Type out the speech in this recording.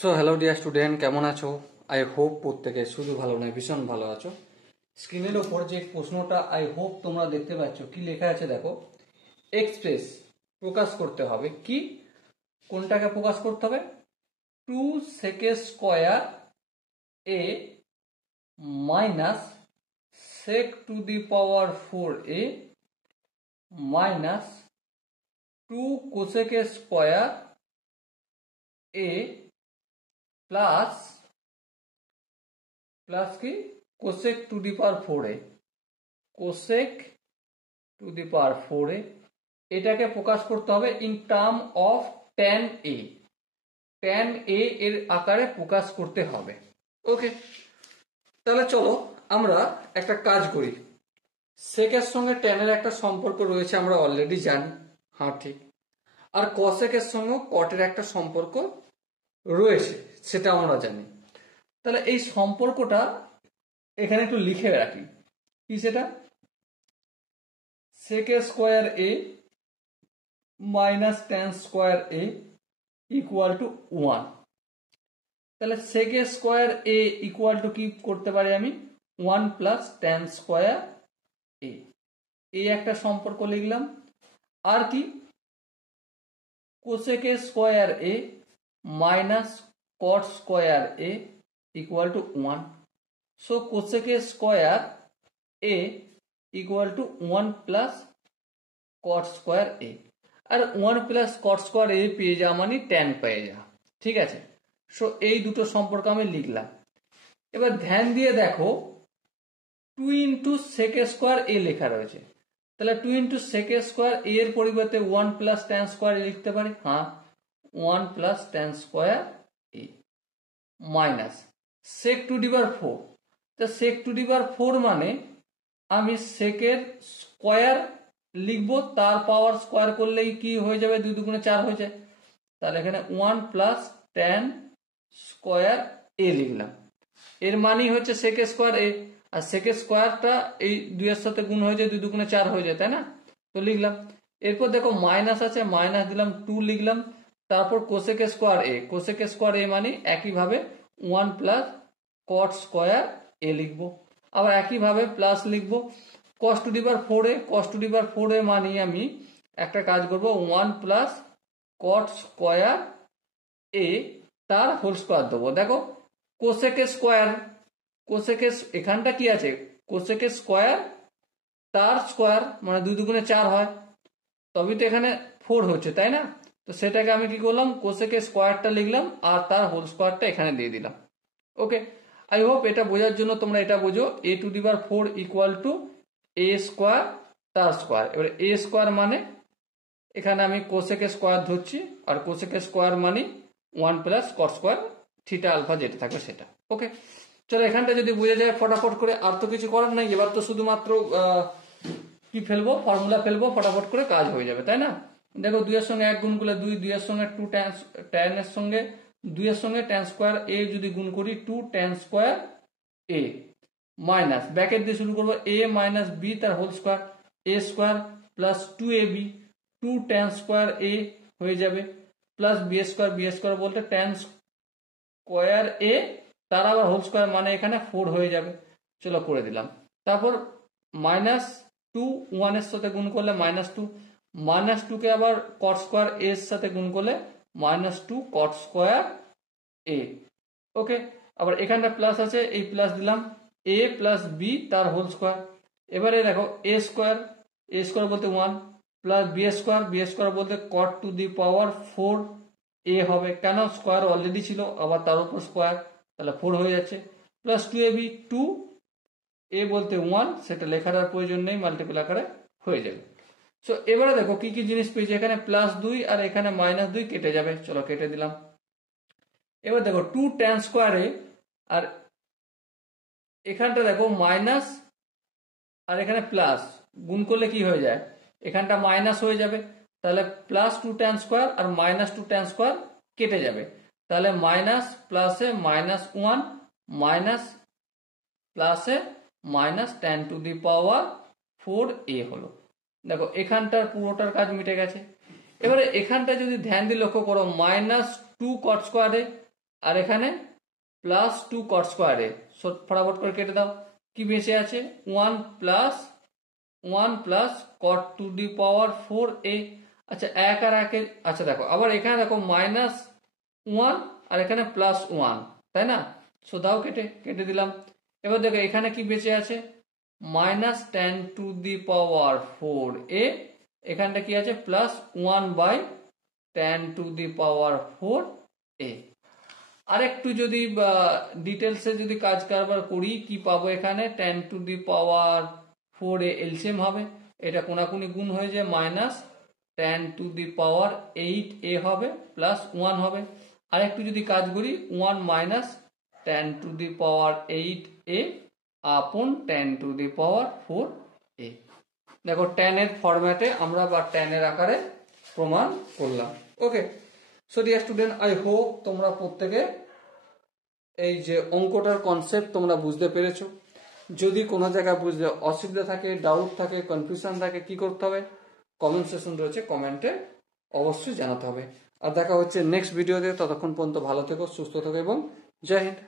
So hello dear student, কেমন আছো? I hope প্রত্যেকে শুধু ভালো নয়, ভীষণ ভালো আছো। স্ক্রিনের ওপর যে প্রশ্নটা আই হোপ তোমরা দেখতে পাচ্ছ, কি লেখা আছে দেখো। এক্সপ্রেস প্রকাশ করতে হবে কি, কোনটাকে প্রকাশ করতে হবে? 2 sec square A minus sec to the power 4a minus 2 cosec square A plus plus কি cosec to the power 4a, cosec to the power 4a এটাকে প্রকাশ করতে হবে in term of tan a, tan a এর আকারে প্রকাশ করতে হবে। ওকে, তাহলে চলো আমরা একটা কাজ করি। সেকের সঙ্গে ট্যানের একটা সম্পর্ক রয়েছে, আমরা অলরেডি জানি, হ্যাঁ ঠিক। আর কসেকের সঙ্গে কটের একটা সম্পর্ক রয়েছে, সেটা আমরা জানি। তাহলে এই সম্পর্কটা এখানে একটু লিখে রাখি। কি সেটা? sec square A minus tan square A equal to 1। তাহলে sec square A equal two কি করতে পারি আমি? 1 প্লাস tan স্কোয়ার এ, এই একটা সম্পর্ক লিখলাম। আর কি? Cosec square A minus cot square A equal to 1। So cosec square A equal to 1 plus cot square A. আর 1 প্লাস কট স্কোয়ার এ পেয়ে যাওয়া মানে ট্যান পেয়ে যাওয়া, ঠিক আছে। সো এই দুটো সম্পর্ক আমি লিখলাম। এবার ধ্যান দিয়ে দেখো, 2 ইন্টু সেক স্কোয়ার এ লেখা রয়েছে। তাহলে 2 ইন্টু সেক স্কোয়ার এ এর পরিবর্তে 1 প্লাস ট্যান স্কোয়ার এ লিখতে পারি, হ্যাঁ 1 plus tan square A minus sec to the power 4। তা সেক টু দি পাওয়ার 4 মানে আমি সেকের স্কোয়ার লিখবো, তার পাওয়ার স্কোয়ার করলেই কি হয়ে যাবে? 2 2 4 হয়ে যায়। তাহলে এখানে 1 প্লাস ট্যান স্কোয়ার এ লিখলাম। এর মানেই হচ্ছে সেক স্কোয়ার এ, আর সেক স্কোয়ারটা এই 2 এর সাথে গুণ হয়ে যায়, 2 2 4 হয়ে যায়, তাই না? তো লিখলাম। এরপর দেখো মাইনাস আছে, মাইনাস দিলাম, 2 লিখলাম। তারপর কোসেক স্কোয়ার এ, কোসেক স্কোয়ার এ মানে একইভাবে 1 প্লাস কট স্কোয়ার এ লিখবো। আবার একইভাবে প্লাস লিখবো কস two the power 4a, cos two the power 4a মানে আমি একটা কাজ করব, 1 প্লাস কট স্কোয়ার এ তার হোল স্কোয়ার দেবো। দেখো কোসেক স্কোয়ার, কোসেক এখানটা কি আছে? কোসেক স্কোয়ার তার স্কোয়ার মানে 2 2 4 হয়, তবে তো এখানে 4 হচ্ছে, তাই না? তো সেটাকে আমি কি করলাম, কোসেক স্কোয়ারটা লিখলাম আর তার হোল স্কোয়ারটা এখানে দিয়ে দিলাম। ওকে, আই হোপ এটা বোঝার জন্য তোমরা এটা বোঝো, A to the power 4 equal to A square তার স্কোয়ার। এবার এ স্কোয়ার মানে এখানে আমি কোসেক স্কোয়ার ধরছি, আর কোসেক স্কোয়ার মানে 1 plus cot square theta alpha যেটা থাকবে সেটা। ওকে, চলো এখানটা যদি বোঝা যায় ফটাফট করে, আর তো কিছু করার নাই। এবার তো শুধুমাত্র কি ফেলবো, ফর্মুলা ফেলবো, ফটাফট করে কাজ হয়ে যাবে, তাই না? দেখো 2 এর সঙ্গে 1 গুণ করলে 2, 2 এর সঙ্গে 2 ট্যান এর সঙ্গে 2 এর সঙ্গে ট্যান স্কোয়ার এ যদি গুণ করি 2 tan square A minus bracket দিয়ে শুরু করবো এ মাইনাস বি তার whole square, A square plus 2ab 2 tan square A হয়ে যাবে plus B square, B square বলতে ট্যান স্কোয়ার এ তার আবার হোল স্কোয়ার মানে এখানে 4 হয়ে যাবে। চলো করে দিলাম। তারপর মাইনাস 2 1 এর সাথে গুণ করলে মাইনাস 2, মাইনাস 2 কে আবার কট স্কোয়ার এর সাথে গুণ করলে মাইনাস 2 কট স্কোয়ার এ। ওকে, আবার এখানটা প্লাস আছে, এই প্লাস দিলাম, এ প্লাস বি তার হোল স্কোয়ার। এবারে দেখো এ স্কোয়ার, এ স্কোয়ার বলতে 1 plus B square, B square বলতে কট টু দি পাওয়ার 4 এ হবে, কেন স্কোয়ার অলরেডি ছিল, আবার তার উপর স্কোয়ার, তাহলে 4 হয়ে যাচ্ছে, প্লাস 2ab 2 এ বলতে 1, সেটা লেখার আর প্রয়োজন নেই, মাল্টিপল আকারে হয়ে যাবে। সো এবারে দেখো কি কি জিনিস পেয়েছি, এখানে প্লাস 2 আর এখানে মাইনাস 2 কেটে যাবে, চলো কেটে দিলাম। এবার দেখো 2 ট্যান স্কোয়ারে, আর এখানটা দেখো মাইনাস আর এখানে প্লাস গুণ করলে কি হয়ে যায়, এখানটা মাইনাস হয়ে যাবে, তাহলে প্লাস 2 ট্যান স্কোয়ার আর মাইনাস 2 ট্যান স্কোয়ার কেটে যাবে, তাহলে মাইনাস প্লাসে মাইনাস 1 মাইনাস প্লাসে minus tan two the power 4 এ হলো। দেখো এখানটার পুরোটার কাজ মিটে গেছে। এবারে এখানটা যদি ধ্যান দিয়ে লক্ষ্য করো, মাইনাস 2 কট স্কোয়ারে আর এখানে প্লাস 2 কট স্কোয়ার এ, ফটাফট করে কেটে দাও। কি বেঁচে আছে? 1 plus cot to the power 4a। আচ্ছা, এক আর একে, আচ্ছা দেখো আবার এখানে দেখো -1 আর এখানে +1, তাই না? সো দাও কেটে দিলাম। এবার দেখো এখানে কি বেঁচে আছে? -10 টু দি পাওয়ার 4a, এখানটা কি আছে? +1/10 টু দি পাওয়ার 4a। আরেকটু যদি ডিটেলসে যদি কাজ কারবার করি, কি পাবো এখানে? 10 two the power 4a LCM হবে, এটা কোনাকুনি গুণ হয়ে যায়, -10 টু দি পাওয়ার 8a হবে, +1 হবে। আরেকটু যদি কাজ করি, 1 - 10 টু দি পাওয়ার 8a আপন 10 টু দি পাওয়ার 4a। দেখো 10 এর ফরম্যাটে আমরা বা 10 এর আকারে প্রমাণ করলাম। Okay, so dear student, I hope তোমরা প্রত্যেকে এই যে অঙ্কটার কনসেপ্ট তোমরা বুঝতে পেরেছো। যদি কোনো জায়গায় বুঝতে অসুবিধা থাকে, ডাউট থাকে, কনফিউশন থাকে, কি করতে হবে? কমেন্ট সেকশন রয়েছে, কমেন্টে অবশ্যই জানাতে হবে। আর দেখা হচ্ছে নেক্সট ভিডিওতে। ততক্ষণ পর্যন্ত ভালো থেকো, সুস্থ থেকো এবং জয় হিন্দ।